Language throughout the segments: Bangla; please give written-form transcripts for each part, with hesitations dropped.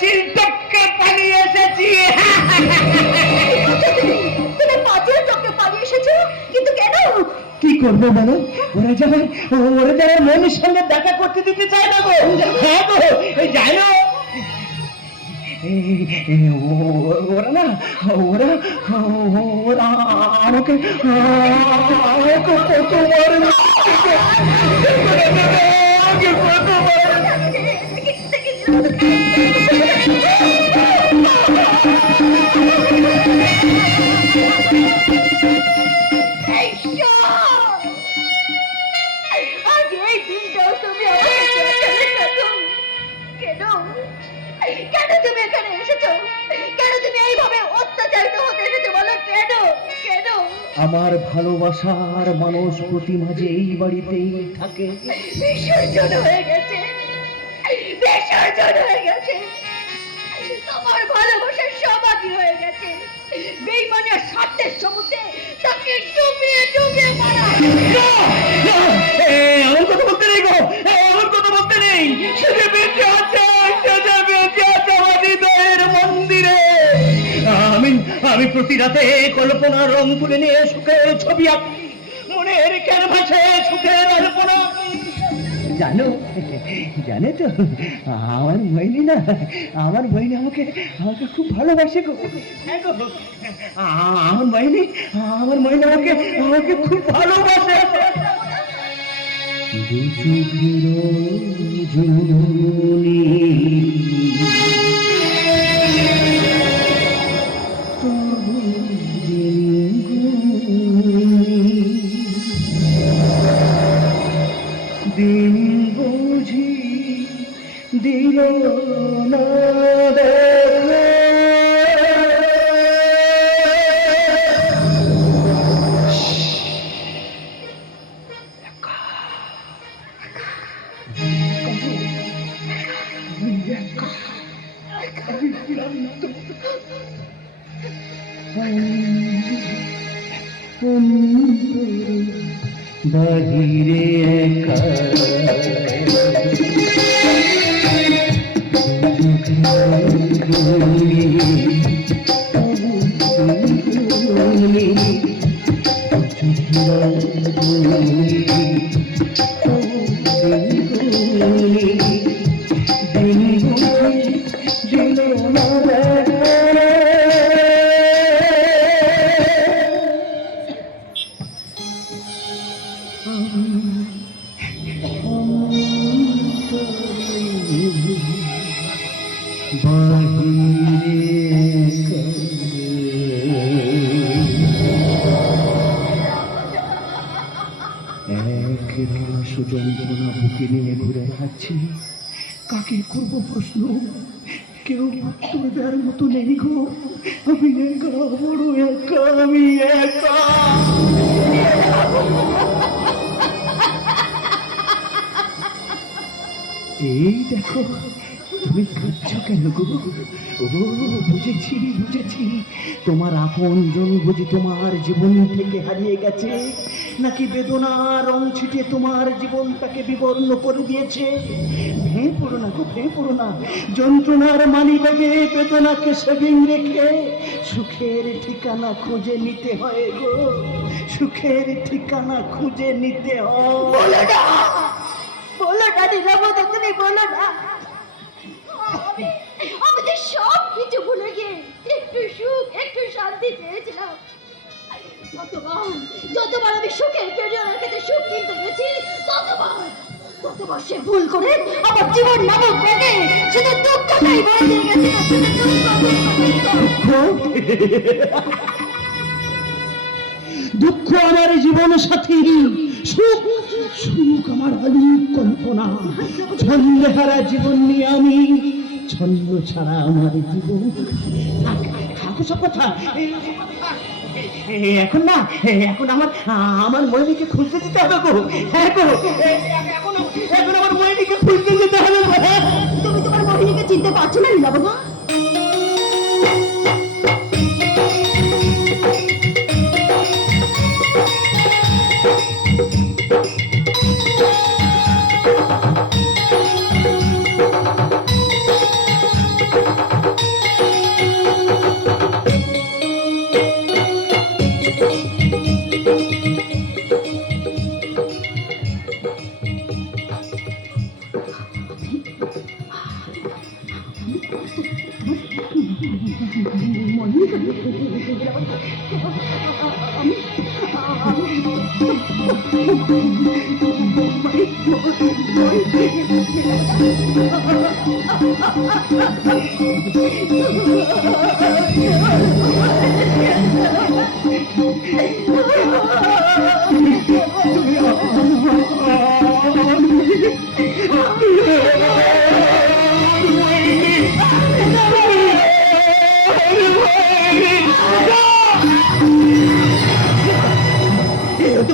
পাঁচিল টপকে পালিয়ে এসেছি। তুমি পাঁচিল টপকে পালিয়ে এসেছো, কিন্তু কেন? কি করবো বলো, ওরা যারা মনের সঙ্গে দেখা করতে দিতে চায় না গো। হ্যাঁ গো, যাই না ওরা না, ওরা ওরা আমাকে আজ এই দিনটাও তুমি আমাকে কেন? কেন তুমি এখানে এসেছো? কেন তুমি এইভাবে অত্যাচারিত হতে এসেছো বলো? কেন? কেন? আমার ভালোবাসার মানুষ প্রতিমা যে এই বাড়িতেই থাকে। বিসর্জন হয়ে গেছে, বিসর্জন হয়ে গেছে। আমার ভালোবাসার সমাধি হয়ে গেছে। বেঈমানের স্বার্থের সমুদ্রে তাকে ডুবিয়ে ডুবিয়ে মারা। এমন কথা বলতে নেই গো, এমন কথা বলতে নেই। সে যে বেঁচে আছে, সে যে বেঁচে আছে আমার হৃদয়ের মন্দিরে। আমি প্রতি রাতে কল্পনার রং তুলে নিয়ে সুখের ছবি আঁকি, মনের ক্যানভাসে সুখের কল্পনা। জানো, জানে তো আমার বইনি না, আমার বইনি আমাকে আমাকে খুব ভালোবাসে গো। হ্যাঁ গো, আমার বইনি আমাকে আমাকে খুব ভালোবাসে। দু চোখের জুনি দিন বুঝি দিল না বাহিরে একা যন্ত্রণা বুকে নিয়ে ঘুরে খাচ্ছি। কাকে করব প্রশ্ন, কেউ উত্তর দেওয়ার মতো নেই গো। আমি একা, বড় একা, আমি একা। এই দেখো, তুমি কাঁদছ কেন গো? ও বুঝেছি বুঝেছি, তোমার আপনজন বুঝি তোমার জীবন থেকে হারিয়ে গেছে, নাকি বেদনার রং ছিটে তোমার জীবনটাকে বিবর্ণ করে দিয়েছে। ভেঙে পড়ো না গো, ভেঙে পড়ো না। যন্ত্রণার মানিব্যাগে বেদনাকে সেভিং রেখে সুখের ঠিকানা খুঁজে নিতে হয় গো, সুখের ঠিকানা খুঁজে নিতে হয়। বলো না, বলো না নিরাপদ, তুমি বলো না। আমি তো সব কিছু ভুলে গিয়ে একটু সুখ, একটু শান্তি চেয়েছিলাম। যতবার আমি সুখের কেরিয়ারের কাছে সুখ কিনতে গেছি, ততবার সে ভুল করে আমার জীবন নামক ব্যাগে শুধু দুঃখটাই বয়ে দিয়ে গেছে। দুঃখ আমার জীবন সাথী, সুখ সুখ আমার আলিক কল্পনা। ছন্দে হারা জীবন নিয়ে আমি, ছন্দ ছাড়া আমার জীবন। থাকো সব কথা এখন না, এখন আমার ময়ূরীকে খুঁজতে যেতে হবে গো। হ্যাঁ গো, এখন আমার ময়ূরীকে খুঁজতে যেতে হবে। তুমি তোমার মোহিনীকে চিনতে পারছো না নীলা বাবা? হতে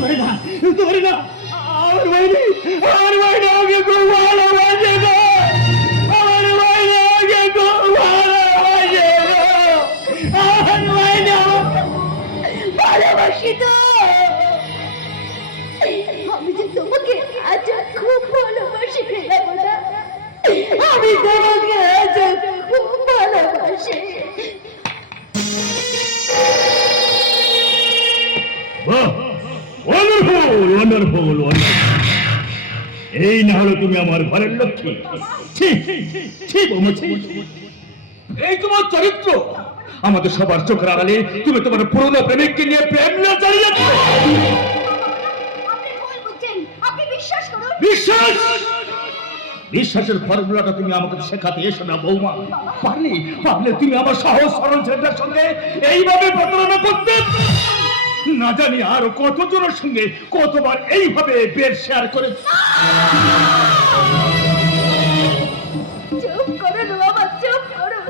পারে না, হতে পারে না। আমার বাইরে আমাকে খুব ভালোবাসে গো। আমার বাইরে আমাকে খুব ভালোবাসে গো। আমার বাইরে ভালোবাসি তো। আমি যে তোমাকে আজ খুব ভালোবাসি প্রিয়াঙ্কা। আমি তোমাকে আজ খুব ভালোবাসি। ওয়ান্ডারফুল ওয়ান্ডারফুল এই না হলো তুমি আমার ঘরের লক্ষ্মী। এই তোমার চরিত্র। আমাদের সবার চোখের আড়ালে তুমি তোমার পুরনো প্রেমিককে নিয়ে প্রেম চালিয়ে যাচ্ছ। আপনি ভুল বুঝছেন। আপনি বিশ্বাস করুন। বিশ্বাস, বিশ্বাসের ফর্মুলাটা তুমি আমাকে শেখাতে এসো না বৌমা। পারলে পারলে তুমি আমার সহজ সরল ছেলেটার সঙ্গে এইভাবে প্রতারণা করতে। না জানি আরো কতজনের সঙ্গে কতবার এইভাবে বেড শেয়ার করে। চুপ করুন বাবা, চুপ করুন।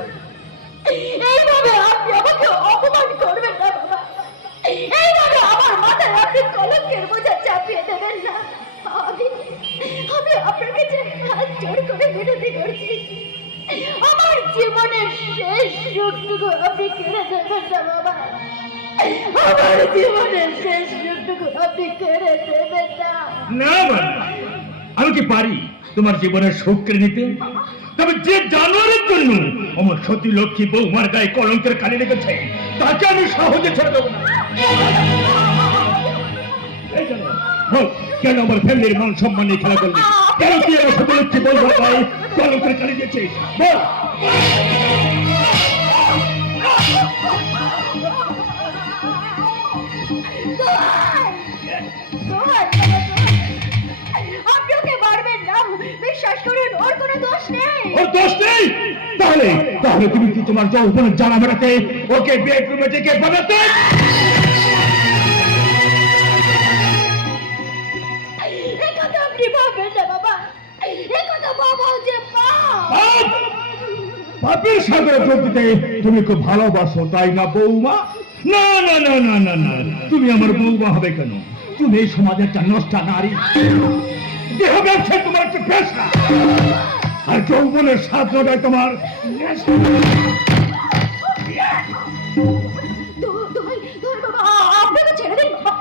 এইভাবে আপনি আমাকে অপমান করবেন না বাবা। এইভাবে আমার মাথায় আপনি কলঙ্কের বোঝা চাপিয়ে দেবেন না। আমি আপনার কাছে হাত জোড় করে বিনতি করছি। আমার জীবনের শেষ সুখটুকু আপনি কেড়ে দেবেন না বাবা। আমার জীবনের শেষ সুখটুকু আপনি কেড়ে দেবেন না। না আমি কি পারি তোমার জীবনের সুখ কেড়ে নিতে? তবে যে জানোয়ারের জন্য আমার সতী লক্ষ্মী বৌমার গায়ে কলঙ্কের কালি লেগেছে তাকে আমি সহজে ছেড়ে দেবো না। এই জন্য বল, কেন আমার ফ্যামিলির মান সম্মান নিয়ে খেলা করলি? কেন তুই আমার সতী লক্ষ্মী বৌমার গায়ে কলঙ্কের কালি দিয়েছিস? বল। আপনি ওকে মারবেন না। বিশ্বাস করুন, ওর কোনো দোষ নেই। ওর দোষ নেই? তাহলে তাহলে তুমি কি তোমার যৌবনের জানা বেড়াতে ওকে বেডরুমে ডেকে বানাতে? একথা আপনি ভাববেন না বাবা। একথা বাবা যে পাপ। পাপের সাগরে ডুব দিতে তুমি খুব ভালোবাসো তাই না বৌমা? না না না না না না, তুমি আমার বৌমা হবে কেন? তুমি এই সমাজের একটা নষ্টা নারী। দেহ ব্যবসায় তোমার একটা পেশা, আর যৌবনের স্বাধীনতায় তোমার নেশা। আপনি ওকে ছেড়ে দিন বাবা।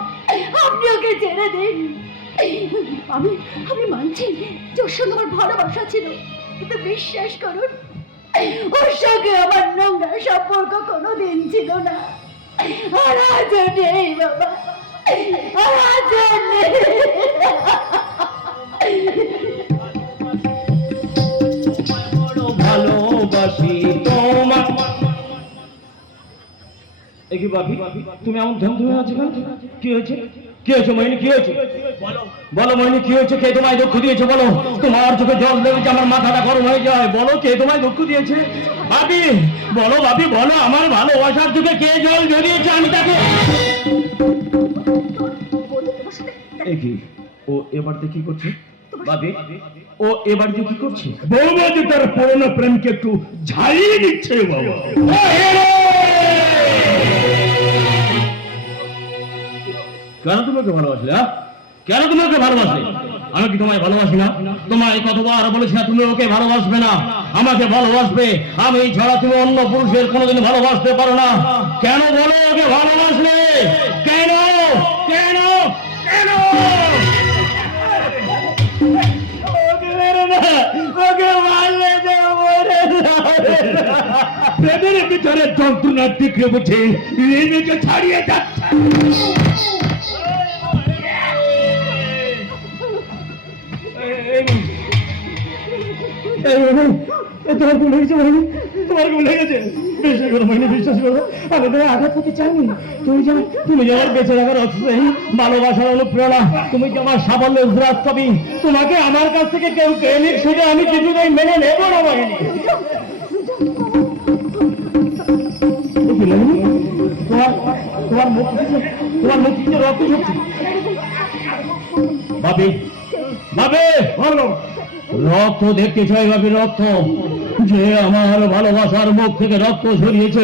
আপনি ওকে ছেড়ে দিন। আমি মানছি যে ওর সঙ্গে আমার ভালোবাসা ছিল, কিন্তু বিশ্বাস করুন ওর সঙ্গে আমার নোংরা সম্পর্ক কোনোদিন ছিল না। আর আজও নেই বাবা, আর আজও নেই। ভালোবাসি তোমার। কি ভাবি তুমি এমন ধমধমে আছো কেন? কি হয়েছে? কি হয়েছে মহিনী? কি হয়েছে বলো মহিনী, কি হয়েছে? কে তোমায় দুঃখ দিয়েছে বলো? তোমার চোখে জল লেগেছে, আমার মাথাটা গরম হয়ে যায়। বলো কে তোমায় দুঃখ দিয়েছে? ভাবি বলো, ভাবি বলো, আমার ভালোবাসার চোখে কে জল ঝরিয়েছে? আমি তাকে কি ও এবার কি করছে? ভাবি ও এবার কি করছে? বৌমাদি তার পুরনো প্রেমকে একটু ঝালিয়ে দিচ্ছে বাবা। কেন তুমি ওকে ভালোবাসলে? কেন তুমি ওকে ভালোবাসলে? আমি কি তোমায় ভালোবাসি না? তোমায় কতবার বলেছি না তুমি ওকে ভালোবাসবে না, আমাকে ভালোবাসবে। আমি ছাড়া তুমি অন্য পুরুষের কোনোদিন ভালোবাসতে পারো না। কেন বলো ওকে ভালোবাসলে? কেন কেন কেন? প্রেমের ভিতরে যন্ত্রণার দিকে বুঝে নিজেকে ছাড়িয়ে যাচ্ছে। তোমার ভুল হয়েছে মাইনি, তোমার ভুল হয়ে গেছে। বিশ্বাস করো মাইনি, বিশ্বাস করো, আমি তোমার আঘাত করতে চাইনি। তুমি যে আমার বেঁচে রাখার অক্সিজেন, ভালোবাসার অনুপ্রেরণা, তুমি যে আমার সাফল্যের উদ্রাস কবি, তোমাকে আমার কাছ থেকে কেউ কেড়ে নিক সেটা আমি কিছুতেই মেনে নেব না মাইনি। তোমার মুখ থেকে রক্ত ঝরছে। ভাবি, ভাবি, রক্ত দেখতে চাই ভাবি, রক্ত। যে আমার ভালোবাসার মুখ থেকে রক্ত ঝরিয়েছে,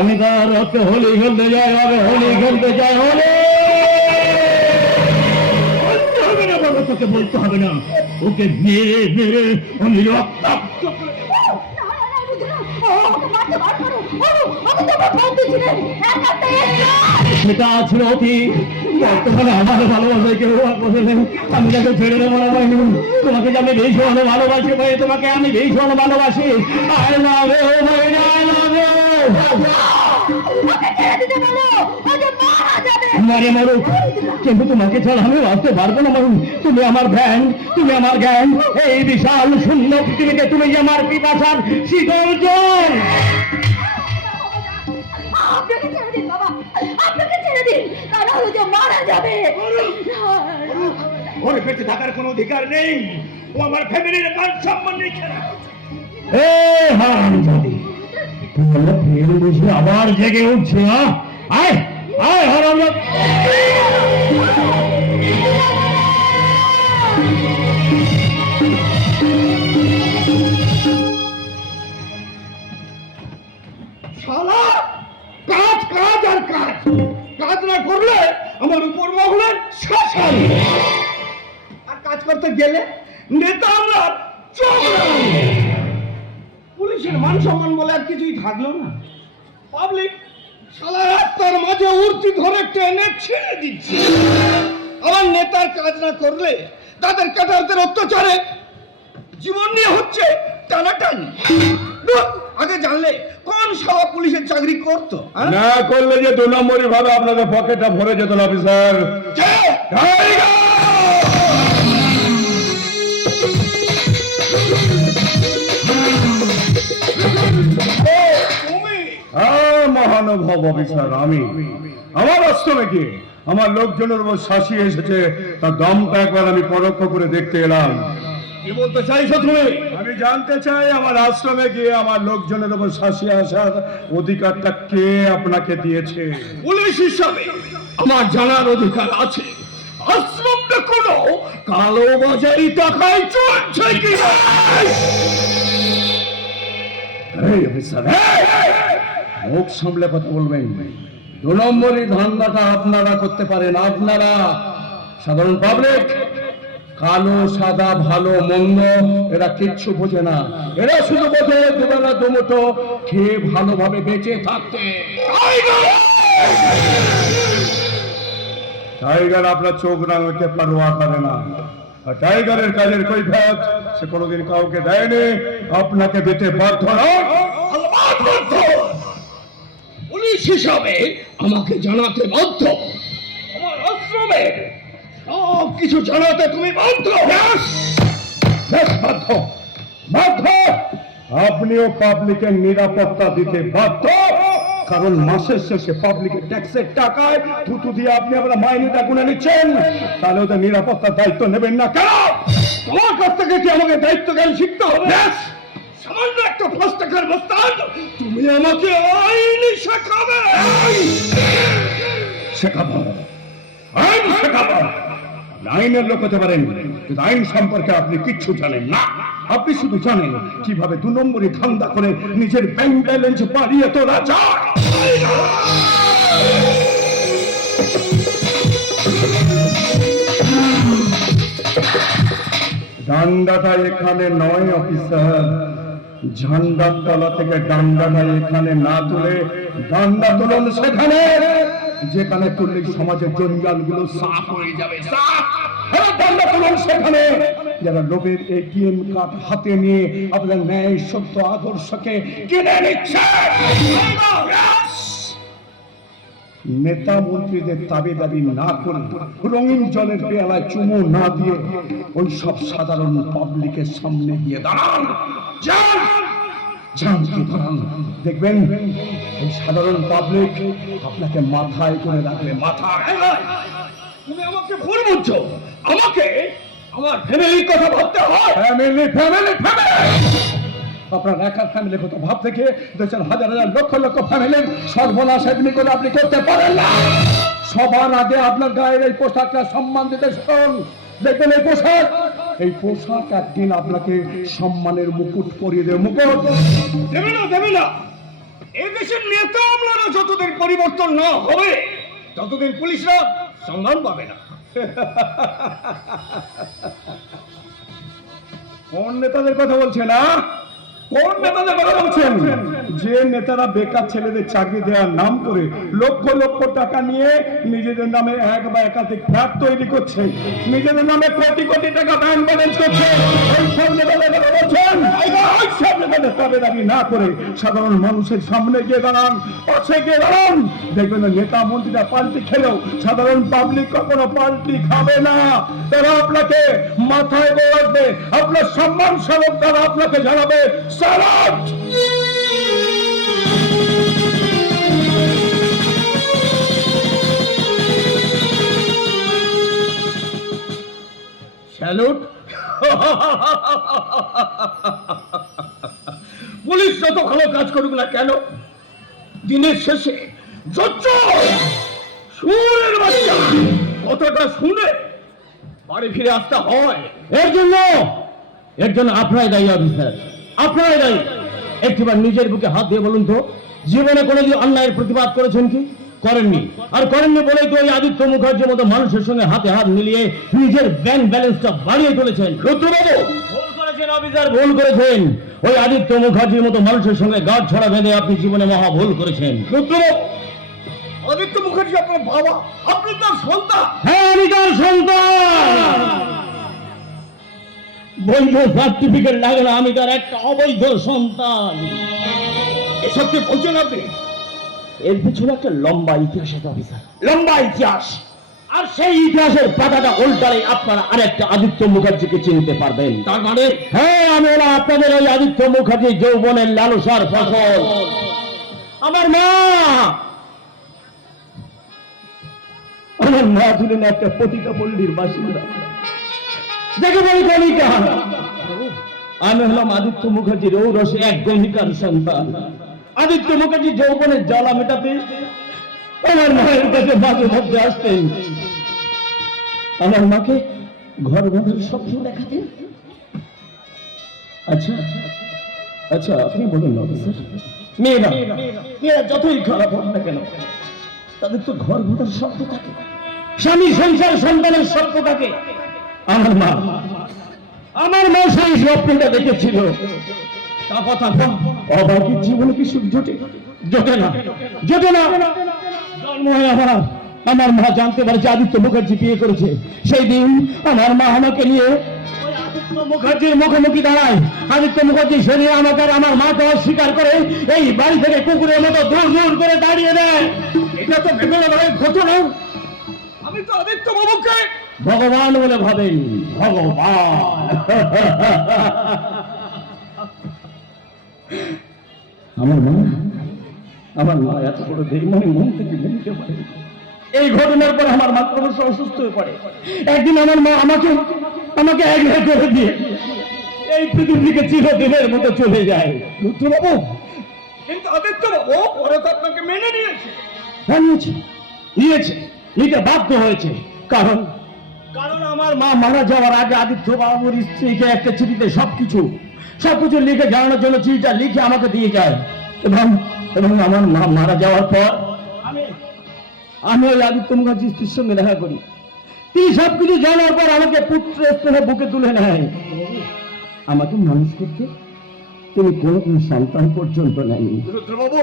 আমি তার রক্তে হোলি খেলতে যাই ভাবে, হোলি খেলতে যাই, হোলি। তোকে বলতে হবে না, ওকে মেরে মেরে আমি রক্তাক্ত করে। সেটা ছিল অতীত, বর্তমানে আমার ভালোবাসায় কেউ বসেছেন। আমি তাকে ছেড়ে দেবো না পাইনি। তোমাকে যে আমি ভীষণ ভালোবাসি ভাই, তোমাকে আমি ভীষণ ভালোবাসি। আই লাভ ইউ ভাই, আই লাভ ইউ। মারে মারুক, কিন্তু তোমাকে ছাড়া আমি বাঁচতে পারবো না মারুন। তুমি আমার ধ্যান, তুমি আমার জ্ঞান, এই বিশাল শূন্য পৃথিবীতে তুমি যে আমার পিপাসার শীতল জল। আপনাকে ছেড়ে দিন বাবা, আপনাকে ছেড়ে দিন, কারণ ও যে মারা যাবে। ওর বেঁচে থাকার কোনো অধিকার নেই, ও আমার ফ্যামিলির মান সম্মান নেই। ফের বসে আবার জেগে উঠছে। আয় আয় হারাম। শালা কাজ কাজ আর কাজ, কাজ না করলে আমার উপর মহলের শাসন, আর কাজ করতে গেলে নেতা আমরা চোখ রাঙাবো। পুলিশের মান সম্মান বলে আর কিছুই থাকলো না। পাবলিক শালা রাস্তার মাঝে উর্তি ধরে টেনে ছেড়ে দিচ্ছে। আমার নেতার কাজ না করলে তাদের ক্যাডারদের অত্যাচারে জীবন নিয়ে হচ্ছে টানাটানি। আগে জানলে কোন শালা পুলিশের চাকরি করতো, না করলে যে 2 নম্বরই ভাবে আপনাদের পকেটটা ভরে যেত না অফিসার। মহানুভব অফিসার, আমি আমার আশ্রমে গিয়ে আমার লোকজনের উপর শাসিয়ে এসেছে, তার দমটা একবার আমি পরোক্ষ করে দেখতে এলাম। কি বলতে চাইছো তুমি? আমি জানতে চাই আমার আশ্রমে গিয়ে আমার লোকজনের উপর শাসিয়ে আসার অধিকারটা কে আপনাকে দিয়েছে? পুলিশ হিসাবে আমার জানার অধিকার আছে আশ্রমটা কোনো কালো বাজারি টাকায় চলছে কিনা। এই অফিসার, মুখ সামলে কথা বলবেন। 2 নম্বরই ধান্দাটা আপনারা করতে পারেন, আপনারা সাধারণ পাবলিক। কালো সাদা ভালো মন্দ এরা কিচ্ছু বোঝে না, এরা শুধু বোঝে দুবেলা দুমুঠো খেয়ে ভালোভাবে বেঁচে থাকতে। টাইগার আপনার চোখ রাঙাতে পারোয়া করে না, আর টাইগারের কাজের কৈফিয়ত সে কোনোদিন কাউকে দেয়নি, আপনাকে দিতে বাধ্য না। পুলিশ হিসাবে আমাকে জানাতে বাধ্য, আমার আশ্রমে সব কিছু জানাতে তুমি বাধ্য। বাধ্য বাধ্য, আপনিও পাবলিকের নিরাপত্তা দিতে বাধ্য, কারণ মাসের শেষে পাবলিকের ট্যাক্সের টাকায় থুতু দিয়ে আপনি আমরা মাইনেটা গুনে নিচ্ছেন। তাহলে ওদের নিরাপত্তার দায়িত্ব নেবেন না কেন? তোমার কাছ থেকে কি আমাকে দায়িত্ব জ্ঞান শিখতে হবে? সামান্য একটা 5 টাকার বস্তা তুমি আমাকে আইন শেখাবে? শেখাবো, আইন শেখাবো। আইনের লোক হতে পারেন, কিন্তু আইন সম্পর্কে আপনি কিচ্ছু জানেন না। আপনি শুধু জানেন কিভাবে 2 নম্বরই ধান্দা করে নিজের ব্যাংক ব্যালেন্স বাড়িয়ে তোলা যায়। ডান্ডাটা এখানে নয় অফিসার, ঝান্ডার তলা থেকে ডান্ডাটা এখানে না তুলে ডান্ডা তুলুন সেখানে, যেখানে তুললে সমাজের জঞ্জালগুলো সাফ হয়ে যাবে। ডান্ডা তুলুন সেখানে যারা লোকের এটিএম কার্ড হাতে নিয়ে আপনার ন্যায় সত্য আদর্শকে কিনে নিচ্ছে। নেতা মন্ত্রীদের দাবিদারি না করে, রঙিন জলের পেয়ালায় চুমু না দিয়ে ওই সব সাধারণ পাবলিকের সামনে গিয়ে দাঁড়ান। জানতে পারেন, দেখবেন এই সাধারণ পাবলিক আপনাকে মাথায় করে রাখবে, মাথায়। তুমি আমাকে ভুল বুঝছো। আমাকে আমার ফ্যামিলির কথা ভাবতে হয়। ফ্যামিলি ফ্যামিলি ফ্যামিলি, আপনার একার ফ্যামিলির কথা ভাব থেকে দেশের হাজার হাজার লক্ষ লক্ষ ফ্যামিলির সর্বনাশ এমনি করে আপনি করতে পারেন না। সবার আগে আপনার গায়ের এই পোশাকটা সম্মান দিতে শিখুন। দেখবেন এই পোশাক একদিন আপনাকে সম্মানের মুকুট পরিয়ে দেবে, মুকুট। দেবে না। এই দেশের নেতা আমলারা যতদিন পরিবর্তন না হবে ততদিন পুলিশরা সম্মান পাবে না। কোন নেতাদের কথা বলছেন? কোন নেতাদের কথা বলছেন? যে নেতারা বেকার ছেলেদের চাকরি দেওয়ার নাম করে লক্ষ লক্ষ টাকা নিয়ে নিজেদের নামে এক বা একাধিক ফ্ল্যাট তৈরি করছে, নিজেদের নামে কোটি কোটি টাকা ব্যাংক ব্যালেন্স করছে, এই সব নেতাদের কথা বলছেন? এই সব নেতাদের দাবি না করে সাধারণ মানুষের সামনে গিয়ে দাঁড়ান, পাশে গিয়ে দাঁড়ান। দেখবেন নেতা মন্ত্রীরা পাল্টি খেলেও সাধারণ পাবলিক কখনো পাল্টি খাবে না। তারা আপনাকে মাথায় করে রাখবে, আপনার সম্মান স্বরূপ তারা আপনাকে জানাবে স্যালুট। স্যালুট। পুলিশ যত ভালো কাজ করুক না কেন, দিনের শেষে সুরের বাচ্চা কতটা শুনে বাড়ি ফিরে আসতে হয়। এর জন্য আপনারাই দায়ী অফিসার, আপনারাই দায়ী। একটিবার নিজের বুকে হাত দিয়ে বলুন তো, জীবনে কোনোদিন অন্যায়ের প্রতিবাদ করেছেন কি? করেননি। আর করেননি বলেই তো ওই আদিত্য মুখার্জির মতো মানুষের সঙ্গে হাতে হাত মিলিয়ে নিজের ব্যাংক ব্যালেন্সটা বাড়িয়ে তুলেছেন। রুদ্রবাবু ভুল করেছেন অফিসার, ভুল করেছেন। ওই আদিত্য মুখার্জির মতো মানুষের সঙ্গে গাঁট ছড়া বেঁধে আপনি জীবনে মহা ভুল করেছেন। রুদ্রবাবু, আদিত্য মুখার্জি আপনার বাবা, আপনি তার সন্তান। হ্যাঁ, আমি তার সন্তান। বৈধ সার্টিফিকেট লাগে না, আমি তার একটা অবৈধ সন্তান। এসব কি বলছেন আপনি? এর পিছনে একটা লম্বা ইতিহাস আছে অফিসার, লম্বা ইতিহাস। আর সেই ইতিহাসের পাতাটা উল্টালে আপনারা আরেকটা আদিত্য মুখার্জিকে চিনতে পারবেন। তার মানে? হ্যাঁ, আমি হলাম আপনাদের ওই আদিত্য মুখার্জি যৌবনের লালসার ফসল। আমার মা ছিলেন একটা পতিতা পল্লীর বাসিন্দা, দেখে বলি গণিকা। আমি হলাম আদিত্য মুখার্জির ঔরসে এক গণিকার সন্তান। আদিত্য মুখার্জি যৌবনের জ্বালা মেটাতে আমার মায়ের কাছে মাঝে মধ্যে আসতেন। আমার মাকে ঘর বাঁধার স্বপ্ন দেখাতেন। আচ্ছা, আপনি বলুন না অফিসার, মেয়েরা যতই খারাপ হোক না কেন, তাদের তো ঘর বাঁধার স্বপ্ন থাকে, স্বামী সংসার সন্তানের স্বপ্ন থাকে। আমার মা সেই স্বপ্নটা দেখেছিল। তা কথা অবাকির জীবনে কি সুখ জোটে না। জন্ম হয় আমার মা জানতে পারে যে আদিত্য মুখার্জি বিয়ে করেছে। সেই দিন আমার মা আমাকে নিয়ে আদিত্য মুখার্জির মুখোমুখি দাঁড়ায়। আদিত্য মুখার্জি সেদিন আমাকে আর আমার মাকে অস্বীকার করে এই বাড়ি থেকে কুকুরের মতো দূর দূর করে দাঁড়িয়ে দেয়। এটা তো ভেবে ঘটনা। আমি তো আদিত্য বাবুকে ভগবান বলে ভাবেন, ভগবান। আমার মা এত বড় দেহমনে মন থেকে নিতে পারে। এই ঘটনার পর আমার মা ক্রমশ অসুস্থ হয়ে পড়ে। একদিন আমার মা আমাকে একঘেয়ে করে দিয়ে এই পৃথিবী থেকে চিরদিনের মতো চলে যায়। রুদ্রবাবু, কিন্তু আদিত্য বাবু পরে তো আপনাকে মেনে নিয়েছে। হ্যাঁ, নিতে বাধ্য হয়েছে। কারণ আমার মা মারা যাওয়ার আগে আদিত্য বাবুর স্ত্রীকে একটা চিঠিতে সবকিছু লিখে জানানোর জন্য চিঠিটা লিখে আমাকে দিয়ে যায়। এবং আমার মা মারা যাওয়ার পর আমি ওই আদিত্য মুখার্জির স্ত্রীর সঙ্গে দেখা করি। তিনি সবকিছু জানার পর আমাকে পুত্র স্নেহে বুকে তুলে নেয়। আমাকে মানুষ করতে তিনি কোন সন্তান পর্যন্ত নেয়নি। রুদ্রবাবু,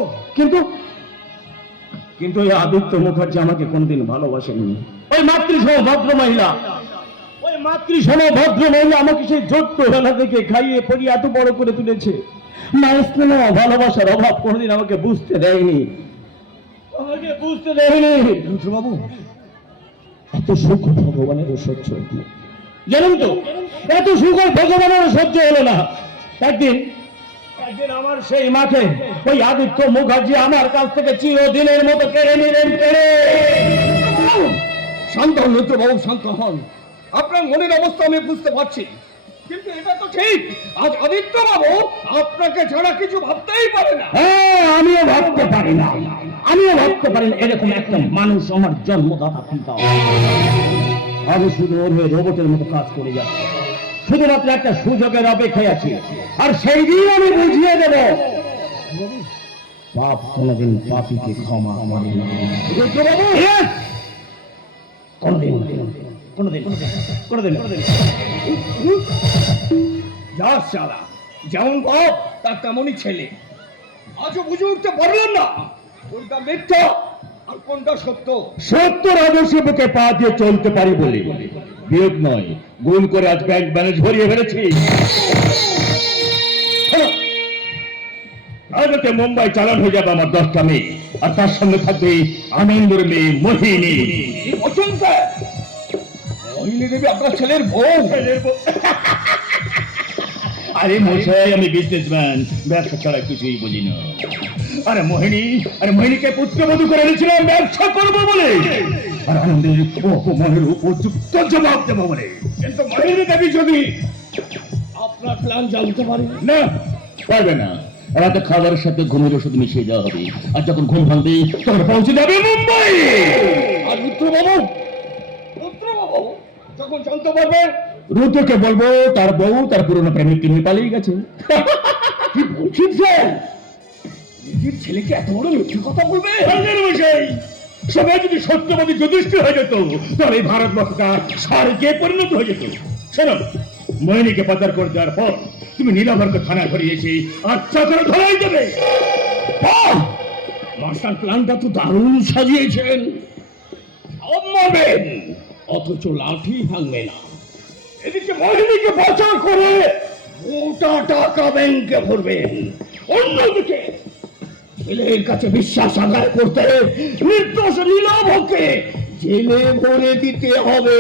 কিন্তু ওই আদিত্য মুখার্জি আমাকে কোনদিন ভালোবাসেনি। ওই মাতৃসম ভদ্র মহিলা আমাকে সেই ছোট্ট বেলা থেকে খাইয়ে পড়িয়ে এত বড় করে তুলেছে। মায়ের স্নেহ ভালোবাসার অভাব কোনদিন আমাকে বুঝতে দেয়নি। রুদ্রবাবু, এত সুখ ভগবানেরও সহ্য হলো, জানেন তো? এত সুখ ভগবানেরও সহ্য হলো না। একদিন একদিন আমার সেই মাকে ওই আদিত্য মুখার্জি আমার কাছ থেকে চিরদিনের মতো কেড়ে নিলেন। শান্ত হন রুদ্রবাবু, শান্ত হন। আপনার মনের অবস্থা আমি বুঝতে পারছি, কিন্তু এটা তো ঠিক, আজ আদিত্য বাবু আপনাকে ছাড়া কিছু ভাবতেই পারে না। হ্যাঁ, আমিও ভাবতে পারি না, এরকম একটা মানুষ আমার জন্মদাতা পিতা। আমি শুধু ওর হয়ে রোবটের মতো কাজ করে যাচ্ছি, শুধুমাত্র একটা সুযোগের অপেক্ষায় আছি, আর সেই দিন আমি বুঝিয়ে দেব পাপ কোনোদিন পাপীকে ক্ষমা করে না। Yes! কোনোদিন। যা শালা, যেমন বাপ তার তেমনই ছেলে। আজও বুঝে উঠতে পারলেন না কোনটা মিথ্যা আর কোনটা সত্য। সত্যর আদর্শে বুকে পা দিয়ে চলতে পারি বলে বিয়োগ নয়, গুণ করে আজ ব্যাংক ব্যালেন্স ভরিয়ে ফেলেছি। আজকে মুম্বাই চালান হয়ে যাবে আমার 10টা মেয়ে, আর তার সঙ্গে থাকবে আনন্দের মেয়ে মোহিনী। কি বলছেন স্যার? মোহিনী দেবী আপনার ছেলের বউ? আরে মশাই, আমি বিজনেসম্যান, ব্যবসা ছাড়া কিছুই বুঝি না। আরে মোহিনীকে পুত্রবধূ করে এনেছিলাম ব্যবসা করবো বলে, আর আনন্দের অপমানের উপযুক্ত জবাব দেবো বলে। কিন্তু মোহিনী দেবী যদি আপনার প্ল্যান জানতে পারে? না, পারবে না। রাতে খাবারের সাথে ঘুমের ওষুধ মিশিয়ে দেওয়া হবে, আর যখন ঘুম ভাঙবে তখন পৌঁছে যাবে মুম্বাই। আর রুদ্রবাবু যখন জানতে পারবেন? রুদ্রকে বলবো তার বউ তার পুরনো প্রেমিককে নিয়ে পালিয়ে গেছে। কি বলছেন স্যার? নিজের ছেলেকে এত বড় মিথ্যে কথা বলবে? সবাই যদি সত্যবাদী যুধিষ্ঠির হয়ে যেত, তাহলে এই ভারতবর্ষটা স্বর্গে পরিণত হয়ে যেত। শোনো, মোহিনীকে পাচার করে দেওয়ার পর তুমি নীলাভরকে থানায় ধরিয়েছি, আচ্ছা করে ধরাই দেবে। মাস্টার প্ল্যানটা তো দারুণ সাজিয়েছেন। সব মারবেন, অথচ লাঠি ভাঙবে না। এদিকে মোহিনীকে পাচার করে মোটা টাকা ব্যাংকে ভরবেন, অন্যদিকে ছেলের কাছে বিশ্বাস আদায় করতে নির্দোষ নীলাভকে জেলে ভরে দিতে হবে।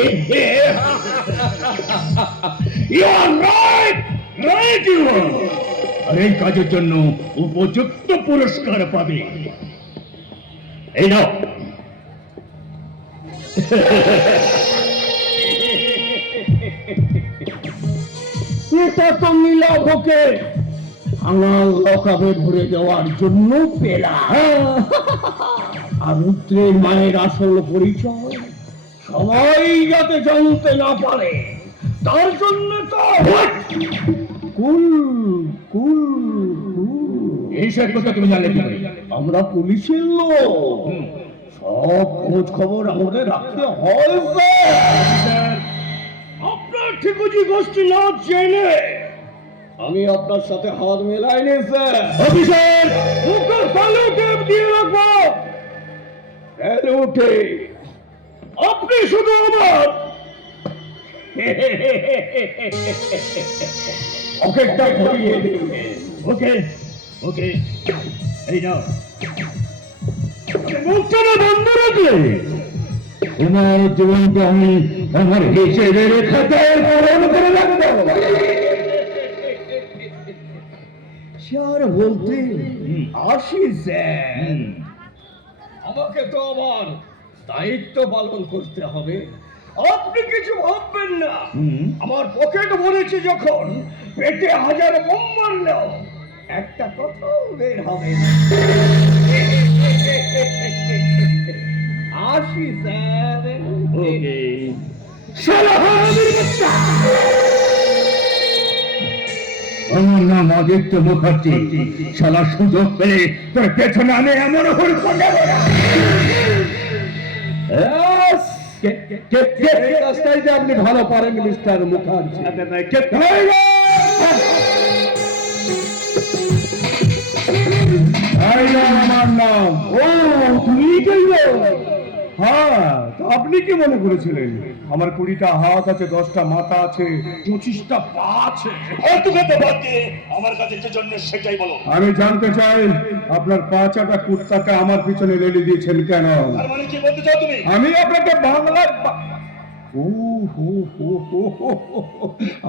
You are right, you are. আর এই কাজের জন্য উপযুক্ত পুরস্কার পাবে। এই নাও। এটা তো নীলাভকে আঙাল লকাবে ভরে দেওয়ার জন্য পেলা। আর রুদ্রের মায়ের আসল পরিচয় সবাই যাতে জানতে না পারে তার জন্য তো কুল কুল এইসব কথা তুমি জানলে কি করে? আমরা পুলিশের লোক, সব খোঁজ খবর আমাদের রাখতে হয় স্যার। আপনার ঠিকুজি গোষ্ঠী না জেনে আমি আপনার সাথে হাত মেলাইনি স্যার। অফিসার, মুখে স্যালুটে দিয়ে রাখবো। স্যালুটে আপনি শুধু আমার পকেটটা ভরিয়ে দিবেন। ওকে ওকে, এই নাও। মুখটা না বন্ধ রাখলে তোমার জীবনটা আমি আমার হিসেবের খাতায় পূরণ করে রাখবো। স্যার বলতে আসি স্যার, আমাকে তো আমার দায়িত্ব পালন করতে হবে। আপনি কিছু ভাববেন না, আমার পকেট ভরেছে যখন পেটে 1000 বোম মারলেও একটা কথাও বের হবে না। আসি স্যার। ওকে। শালা হারামির বাচ্চা! আমার নাম আদিত্য মুখার্জি। শালা সুযোগ পেলে তোর পেছনে আমি এমন হল করে কাজটাই যে আপনি ভালো পারেন মিস্টার মুখার্জি। আমার নাম। ও তুমি হ্যাঁ, আপনি কি মনে করেছিলেন আমার 20টা হাত আছে, 10টা মাথা আছে, 25টা পা আছে? আমার কাছে যে জন্য সেটাই বলো। আমি জানতে চাই আপনার 5টা কুত্তাকে আমার পিছনে রেলে দিয়েছেন কেন? তার মানে কি বলতে চাও তুমি? আমি আপনাকে বাংলায় ও হো হো হো হো হো।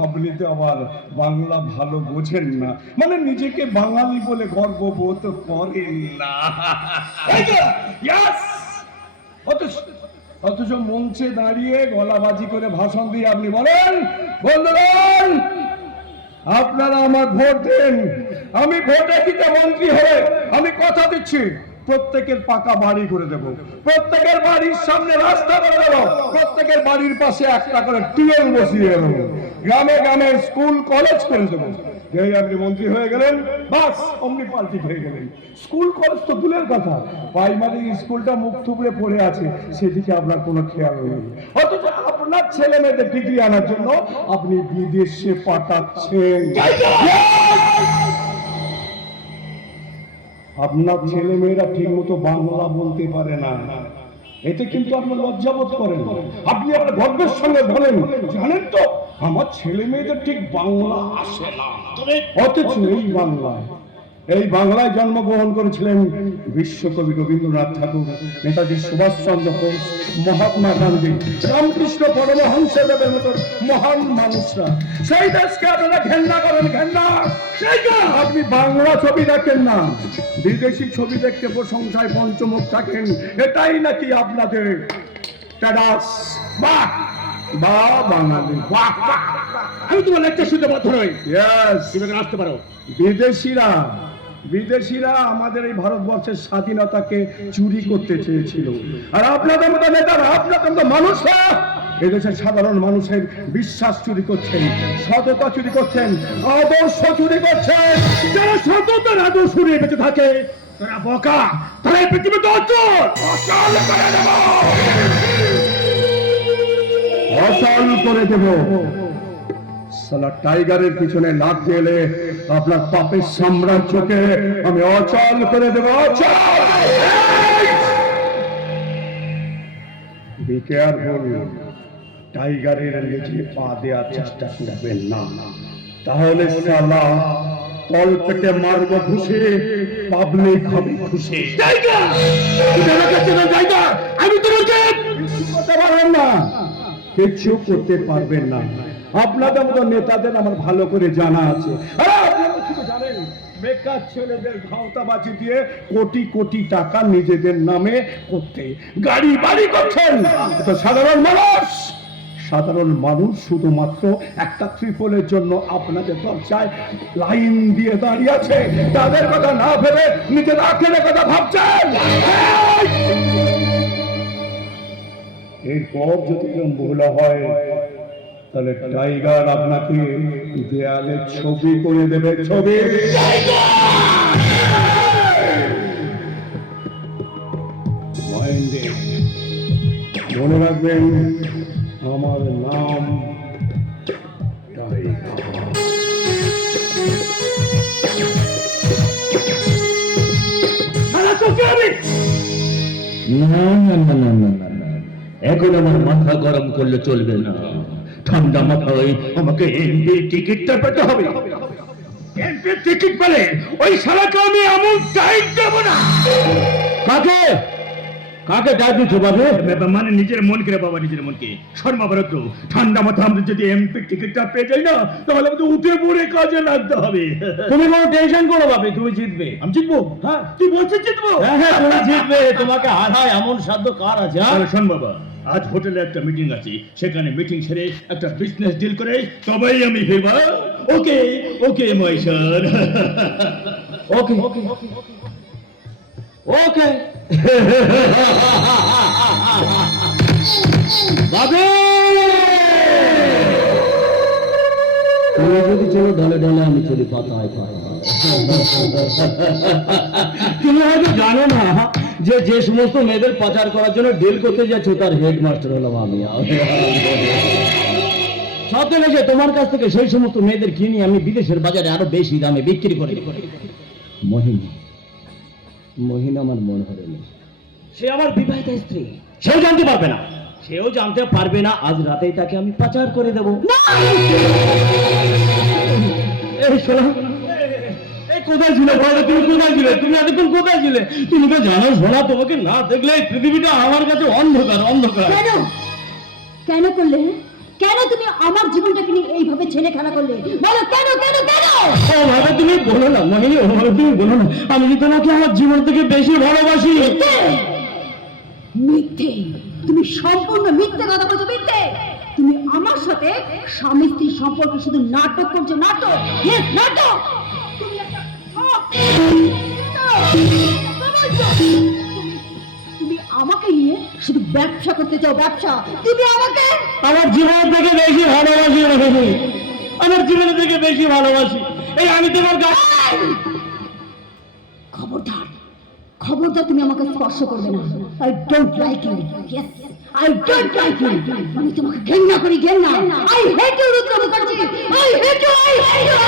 আপনি তো আবার বাংলা ভালো বোঝেন না, মানে নিজেকে বাঙালি বলে গর্ববোধ করেন না। এই তো, yes! অথচ মঞ্চে দাঁড়িয়ে গলাবাজি করে ভাষণ দিয়ে আপনি বলেন, বন্ধুগণ আপনারা আমার ভোট দেন, আমি ভোটে জিতে মন্ত্রী হয়ে আমি কথা দিচ্ছি প্রত্যেকের পাকা বাড়ি করে দেব, প্রত্যেকের বাড়ির সামনে রাস্তা করে দেব, প্রত্যেকের বাড়ির পাশে একটা করে টিউবওয়েল বসিয়ে দেব, গ্রামে গ্রামে স্কুল কলেজ করে দেব। এই আপনি মন্ত্রী হয়ে গেলেন, বাস অমনি পাল্টি হয়ে গেলেন। স্কুল কলেজ তো দূরের কথা, প্রাইমারি স্কুলটা মুখ থুবড়ে পড়ে আছে, সেদিকে আপনার কোনো খেয়াল নেই। অথচ আপনার ছেলে মেয়েদের ডিগ্রি আনার জন্য আপনি বিদেশে পাঠাচ্ছেন। আপনার ছেলে মেয়েরা ঠিক মতো বাংলা বলতে পারে না, এতে কিন্তু আপনি লজ্জাবোধ করেন। আপনি আপনার গর্বের সঙ্গে বলেন, জানেন তো আমার ছেলে মেয়েদের ঠিক বাংলা আসে না। অথচ এই বাংলায় জন্মগ্রহণ করেছিলেন বিশ্বকবি রবীন্দ্রনাথ ঠাকুর, নেতাজি সুভাষচন্দ্র বোস, মহাত্মা গান্ধী, রামকৃষ্ণ পরমহংসদেবের মতো মহান মানুষরা। সেই দেশকে আপনারা ঘেন্না করেন, ঘেন্না। আপনি বাংলা ছবি দেখেন না, বিদেশি ছবি দেখতে প্রশংসায় পঞ্চমুখ থাকেন, এটাই নাকি আপনাদের স্ট্যাটাস। বাহ বাহ বাঙালি, বাহ বাহ। আমি তোমার লেকচার শুনতে বাধ্য নই। ইয়েস, তুমি এখানে আসতে পারো। বিদেশিরা আমাদের এই ভারতবর্ষের স্বাধীনতাকে চুরি করতে চেয়েছিল, আর আপনাদের মতো নেতারা, আপনাদের মতো মানুষরা এদেশের সাধারণ মানুষের বিশ্বাস চুরি করছেন, সততা চুরি করছেন, আদর্শ চুরি করছেন। যারা সততার আদর্শ নিয়ে বেঁচে থাকে তারা বোকা, তারা এই পৃথিবীতে অচল। অচল করে দেব। সালা টাইগারের পিছনে লাফ দিলে আপনার পাপের সাম্রাজ্যকে আমি অচল করে দেব, অচল। বি কেয়ারফুল, টাইগারের লেজে পা দেওয়ার চেষ্টা করবেন না, তাহলে সালা তল পেটে মারবো ঘুষে, পাবলিক হবে খুশি। আমি তোমাকে কিছু করতে পারবেন না, কিছু করতে পারবেন না। আপনাদের মতো নেতাদের আমার ভালো করে জানা আছে। আপনারা শুধু জানেন বেকার ছেলেদের ভাওতাবাজি দিয়ে কোটি কোটি টাকা নিজেদের নামে করতে, গাড়ি বাড়ি করছেন। তো সাধারণ মানুষ শুধুমাত্র একটা ত্রিপলের জন্য আপনাদের দরজায় লাইন দিয়ে দাঁড়িয়ে আছে, তাদের কথা না ভেবে নিজের আখেরের কথা ভাবছেন। এরপর যদি ভুল হয় তাহলে টাইগার আপনাকে দেয়ালে ছবি করে দেবে, ছবি। মনে রাখবেন আমার নাম টাইগার। এখন আমার মাথা গরম করলে চলবে না, ঠান্ডা মাথায় আমাকে এমপি টিকিটটা পেতে হবে। এমপি টিকিট পেলে ওই শালাকে আমি এমন টাইট দেবো না। কাকে ডাক দিচ্ছ বাবু? মানে নিজের মনকে রে বাবা, নিজের মনকে। শর্মা বরদ্দ, ঠান্ডা মাথা আমরা যদি এমপি টিকিটটা পেয়ে যাই না, তাহলে আমাদের উঠে পড়ে কাজে লাগতে হবে। তুমি কোনো টেনশন করো বাবু, তুমি জিতবে। আমি জিতবো? হ্যাঁ তুই বলছিস জিতবো? হ্যাঁ তুমি জিতবে, তোমাকে হারায় এমন সাধ্য কার আছে? তাহলে শোন বাবা, আজ হোটেলে একটা মিটিং আছে, সেখানে মিটিং সেরে একটা বিজনেস ডিল করে তবেই আমি ফিরবো। ওকে ওকে মহেশ্বর। ওকে ওকে ওকে বাবু, তুমি যদি চলো দলে দলে, আমি চলি পাতায় পাতায়। তুমি হয়তো জানো না যে যে সমস্ত মেয়েদের পাচার করার জন্য ডিল করতে যাচ্ছ তার হেডমাস্টার হলাম আমি। সত্যি যে তোমার কাছ থেকে সেই সমস্ত মেয়েদের কিনি আমি বিদেশের বাজারে আরো বেশি দামে বিক্রি করি। মহিনা আমার মনে হবে না, সে আমার বিবাহিত স্ত্রী, সেও জানতে পারবে না, সেও জানতে পারবে না। আজ রাতেই তাকে আমি পাচার করে দেব। এই শোনো, কোথায় ছিলে বলো, তুমি কোথায় ছিলে? তুমি এতক্ষণ কোথায় ছিলে? তুমি তো জানো শোনা, তোমাকে না দেখলে এই পৃথিবীটা আমার কাছে অন্ধকার অন্ধকার। কেন কেন করলে? কেন তুমি আমার জীবনটাকে নিয়ে এইভাবে ছেলে খেলা করলে? বলো কেন কেন কেন? ওভাবে তুমি বলো না মনি, ওভাবে তুমি বলো না। আমি কি তোমাকে আমার জীবন থেকে বেশি ভালোবাসি? মিথ্যে! তুমি সম্পূর্ণ মিথ্যে কথা বলছো, মিথ্যে! তুমি আমার সাথে স্বামী স্ত্রীর সম্পর্কে শুধু নাটক করছো, নাটক। Yes, নাটক! তুমি একটা তুমি আমাকে নিয়ে শুধু ব্যবসা করতে চাও, ব্যবসা। তুমি আমাকে আমার জীবন থেকে বেশি ভালোবাসি মনি, আমার জীবন থেকে বেশি ভালোবাসি। এই আমি তোমার খবরদার, খবরদার তুমি আমাকে স্পর্শ করবে না। I don't like you. Yes, I don't like you. আমি তোমাকে ঘৃণা করি, ঘৃণা। I hate you Rudra Mukherjee. I hate you, I hate you.